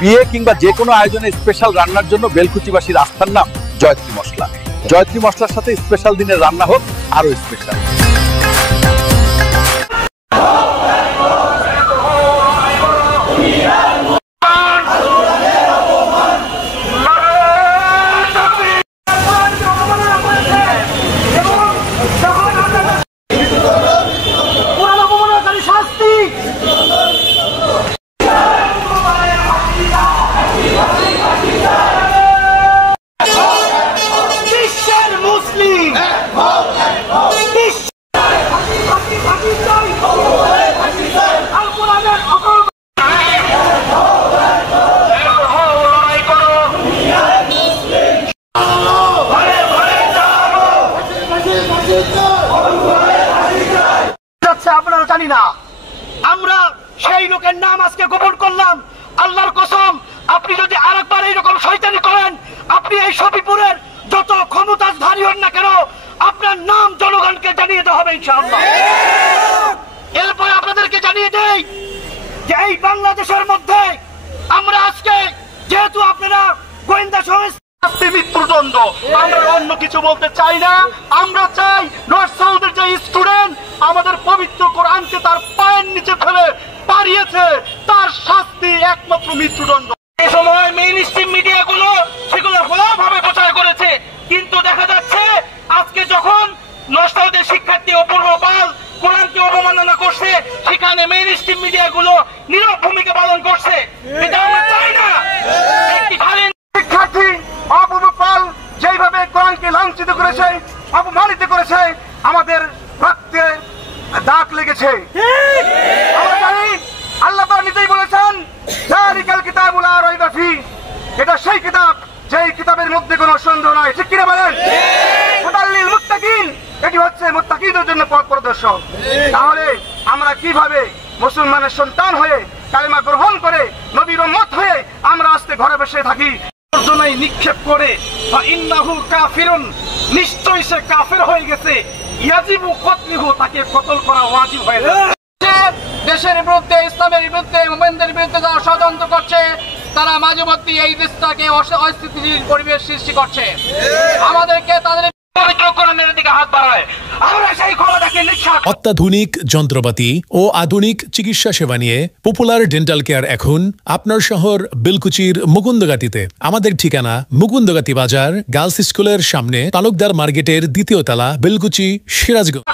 বিয়ে কিংবা যে কোনো আয়োজনে স্পেশাল রান্নার জন্য বেলকুচিবাসীর আস্থার নাম জয়ত্রী মশলা। জয়ত্রী মশলার সাথে স্পেশাল দিনের রান্না হোক আরো স্পেশাল। আপনারা জানি না, আমরা সেই লোকের নাম আজকে গোপন করলাম। আল্লাহর কসম, আপনি যদি আরেকবার এইরকম শয়তানি করেন, আপনি এই শফিপুরের যত ক্ষমতাধারী হন না কেন, আপনার নাম জনগণকে জানিয়ে দেওয়া হবে ইনশাআল্লাহ। এরপর আপনাদেরকে জানিয়ে দেই যে এই বাংলাদেশের মধ্যে আমরা আজকে, যেহেতু আপনারা গোয়েন্দা সংস্থা, মৃত্যুদণ্ড, আমরা অন্য কিছু বলতে চাই না। আমরা চাই নর্থ সাউথের যে স্টুডেন্ট আমাদের পবিত্র কোরআনকে তার পায়ের নিচে ফেলে পারিয়েছে, তার শাস্তি একমাত্র মৃত্যুদণ্ড। এই সময় মেইন স্ট্রিম মিডিয়াগুলো সেগুলো ভালোভাবে প্রচার করেছে, কিন্তু দেখা যাচ্ছে আজকে যখন নর্থ সাউথের শিক্ষার্থী অপূর্ব পাল কোরআনকে অবমাননা করছে, সেখানে মেইন স্ট্রিম মিডিয়াগুলো নীরব ভূমিকা পালন করছে। এটা আমরা চাই না। একটি খালি শিক্ষার্থী অপূর্ব পাল যেভাবে কোরআনকে লাঞ্ছিত করেছে, অপমানিত করেছে, আমাদের রক্তে দাগ লেগেছে। আমরা জানি আল্লাহ তাআলা নিজেই বলেছেন, যালিকাল কিতাবুল লা রাইবা ফি, এটা সেই কিতাব যেই কিতাবের মধ্যে কোনো সন্দেহ নাই। ঠিক কিনা বলেন? হুদাল্লিল মুত্তাকিন, এটি হচ্ছে মুত্তাকিদের জন্য পথ প্রদর্শক। তাহলে আমরা কিভাবে মুসলমানের সন্তান হয়ে কালেমা গ্রহণ করে নবীর উম্মত হয়ে আমরা আজকে ঘরে বসে থাকি? জন্যই নিক্ষেপ করে ইন্নাহু কাফিরুন, নিশ্চয়ই সে কাফের হয়ে গেছে, ইয়াজিবু কতলুহু, তাকে কতল করা ওয়াজিব হয়ে গেছে। দেশের বিরুদ্ধে, ইসলামের বিরুদ্ধে, মুমিনদের বিরুদ্ধে যারা ষড়যন্ত্র করছে, তারা মাঝে মধ্যে এই দেশটাকে অস্থিতিশীল পরিবেশ সৃষ্টি করছে। আমাদেরকে তাদের অত্যাধুনিক যন্ত্রপাতি ও আধুনিক চিকিৎসা সেবা নিয়ে পপুলার ডেন্টাল কেয়ার এখন আপনার শহর বেলকুচির মুকুন্দগাতিতে। আমাদের ঠিকানা মুকুন্দগাতি বাজার, গার্লস স্কুলের সামনে, তালুকদার মার্কেটের দ্বিতীয় তলা, বেলকুচি, সিরাজগঞ্জ।